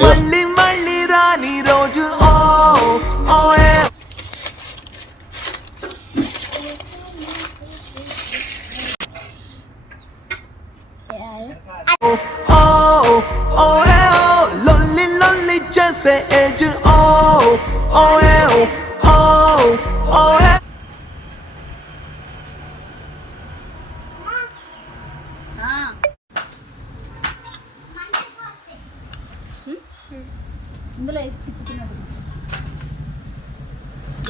మళ్ళీ మళ్ళీ రాని రోజు ఓ ఓ ఏ ఓ ఓ ఏ ఓ లొల్లి లొల్లి చేసే ఏజ్ ఓ ఓ ఏ ఓ ఓ ఏ ఇందులో వేసి తిప్పుతున్నాడు.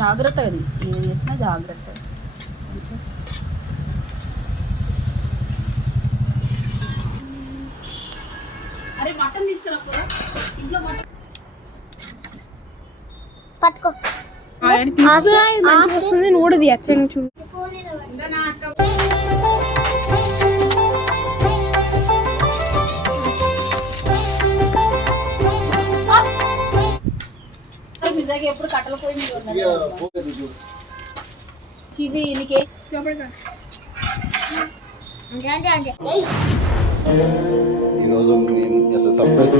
జాగ్రత్త అది ఏది వేసినా జాగ్రత్త. అరే మటన్ తీసుకురా ఇంట్లో మటన్ పట్టుకో. వస్తుంది నువ్వు కూడా తీయచ్చు చూడు. ఎప్పుడు కట్టల పోయి ఇది నీకే ఈరోజు సర్ప్రైజ్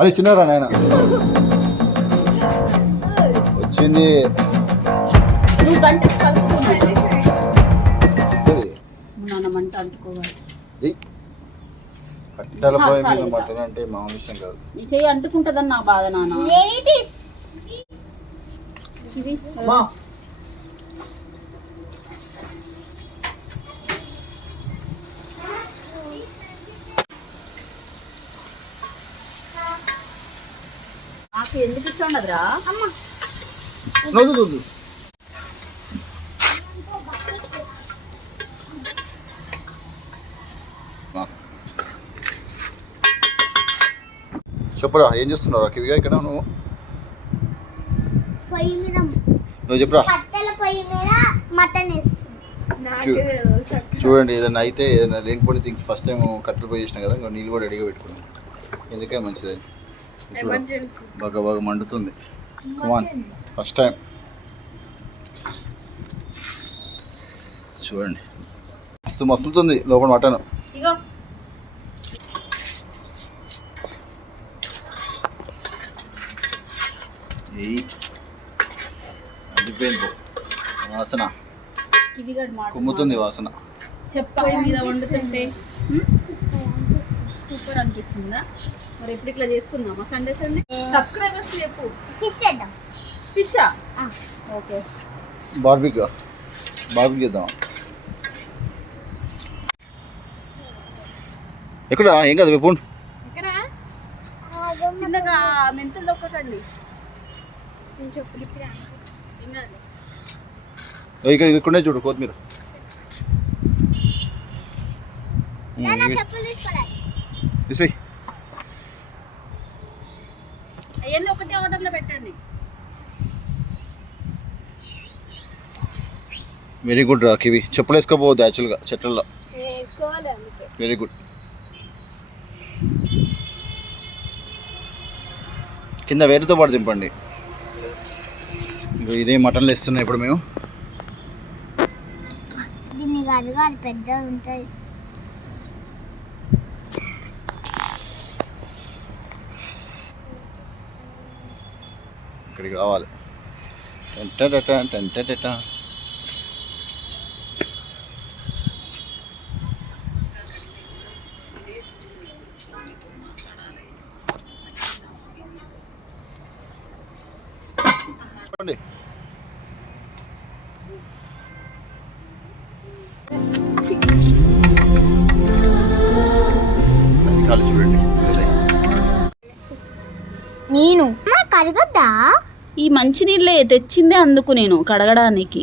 అది చిన్నరా నాయన వచ్చింది. మంట అంటుకోవాలి. కట్టెల పొయ్యి మీద మటన్ అంటే మామూలు విషయం కాదు. నీ చెయ్యి అంటుకుంటుందని నా బాధ నాన్న. ఇది నాకు ఎందుకు ఇష్టం ఉండదురా చెప్పురా, ఏం చేస్తున్నావు కివిగా ఇక్కడ నువ్వు? నువ్వు చెప్పురా. చూడండి, ఏదైనా అయితే ఏదైనా లేనిపోయిన థింగ్స్ ఫస్ట్ టైం కట్టెలు పోయి చేసినా కదా, ఇంకా నీళ్ళు కూడా రెడీగా పెట్టుకున్నాం. ఎందుకే మంచిది. బాగా బాగా మండుతుంది. కమాన్, ఫస్ట్ టైం చూడండి. మస్తు మస్తుతుంది లోపల మటన్. అడిపోయింది వాసన, కుమ్ముతుంది వాసన. చెప్పే మీద వండుతుంటే సూపర్ అనిపిస్తుందా? మరి ఎప్పుడు ఇట్లా చేసుకుందామా సండే సండే? సబ్స్క్రైబర్స్ చెప్పు. ఫిషా? ఓకే. బార్బిక్యూ చేద్దాం. ఎక్కడ ఏం కదా పోండి. ఇక్కడ చిన్నగా మెంతులు దొక్కకండి. ఇక్కడ ఇక్కడే చూడు కొత్తిమీర. అవన్నీ ఒకటే ఆర్డర్లో పెట్టండి. వెరీ గుడ్ రా కివి. చెప్పులు వేసుకోపోవద్దు యాక్చువల్గా చెట్లలో. Very good. కింద వేరుతో పాటు దింపండి. ఇదే మటన్లు వేస్తున్నాయి ఇప్పుడు మేము. పెద్ద ఉంటాయి. ఇక్కడికి రావాలి. చూడండి నేను కడగద్దా? ఈ మంచినీళ్ళే తెచ్చిందే అందుకు నేను కడగడానికి.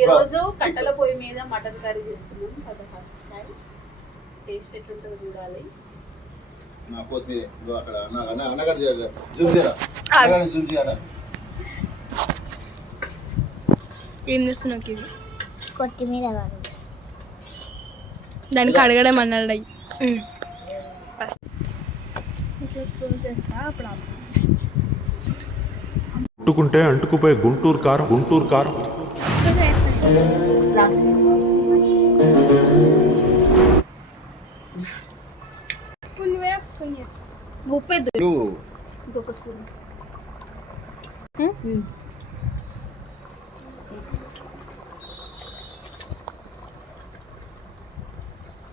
ఈరోజు కట్టెల పొయ్యి మీద మటన్ కర్రీ చేస్తున్నాం. ఫస్ట్ టైం టేస్ట్ ఎట్లుంటుందో చూడాలి. నా కొత్తిమీర ఇగో అక్కడ అన్నగారు జూమ్ చేయరా, అన్నగారిని జూమ్ చేయరా. ఏం చేస్తున్నావు? కొత్తిమీర కాదు, దానికి అడగడం అన్నాడు. అంటుకుంటే అంటుకుపోయే గుంటూరు కారం లాస్ట్ ఉప్పు వేద్దు, ఇంకొక స్పూన్.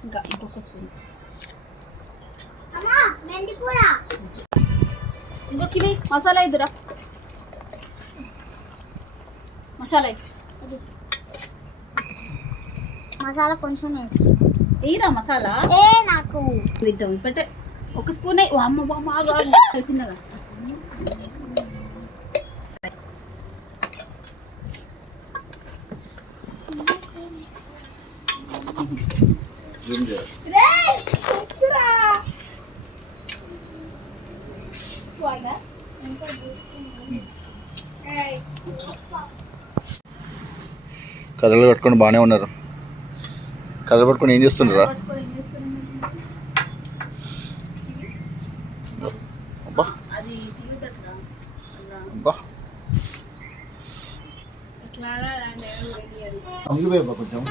ఇంకా ఇంకొక స్పూన్. ఇంకొక మసాలా ఇద్దురా, మసాలా మసాలా కొంచెం వేసి వేయరా మసాలా. నాకు ఇద్దాం పెట్టే ఒక స్పూన్. అమ్మ బాగా చిన్నగా. జూమ్ చేయరా. కర్రలు పట్టుకొని బాగానే ఉన్నారు. కర్రలు పట్టుకొని ఏం చేస్తుండ్రా? అబ్బా అబ్బా అందుకే కొంచెం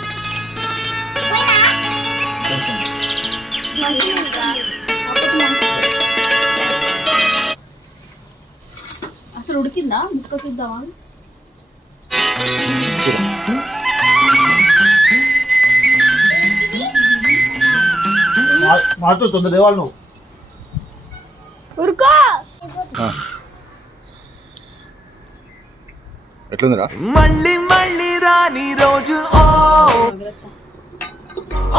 అసలు ఉడికిందా? ముక్క చూద్దామా? మాతో తొందర దేవాలి నువ్వు. ఎట్లుందిరా? మళ్ళీ మళ్ళీ రాని రోజు ఓ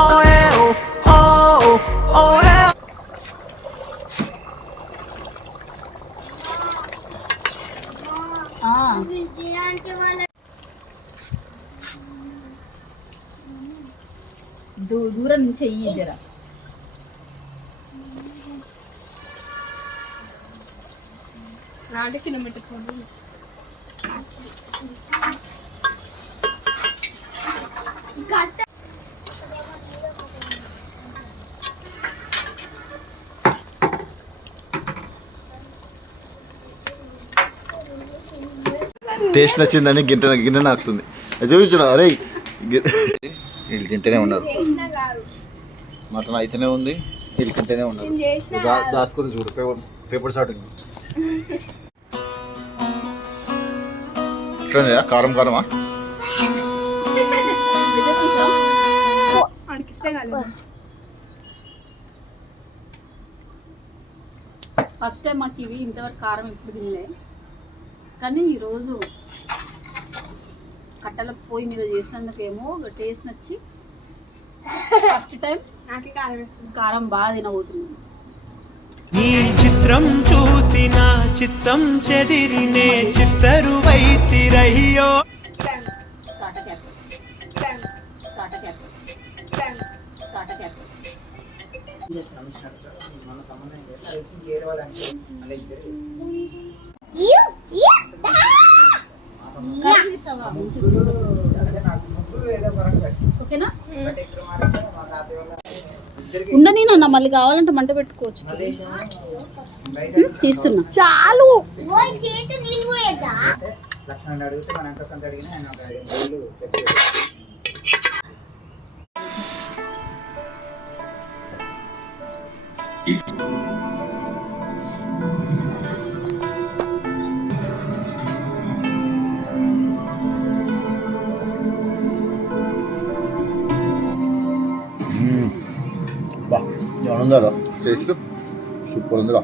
ఓయే ఓ ఓయే. దూరం నుంచి చెయ్యి జరా. నాటికి పెట్టుకోండి. టేస్ట్ నచ్చిందని గిన్నె నాకుతుంది. అది చూపించరా? అరే వీళ్ళు తింటూనే ఉన్నారు. మటన్ అయితేనే ఉంది, వీళ్ళు తింటూనే ఉన్నారు. దాచుకొని చూడు పేపర్ షాట్. ఎట్లా కారం కారమా? ఫస్ట్ టైం మాకు ఇవి ఇంతవరకు కారం ఎప్పుడు తినలే, కానీ ఈరోజు కట్టెల పొయ్యి మీద చేసినందుకేమో టేస్ట్ నచ్చి ఫస్ట్ టైం కారం బాగా తినబోతుంది. ఈ చిత్రం చూసిన చిత్తం చెదిరినే చిత్తరు వైతిరయ్యో. ఓకేనా? ఉండని నాన్న, మళ్ళీ కావాలంటే మంట పెట్టుకోవచ్చు. తీస్తున్నా చాలు. బా ఏమన్నా ఉందా టేస్ట్? సూపర్ ఉందిరా.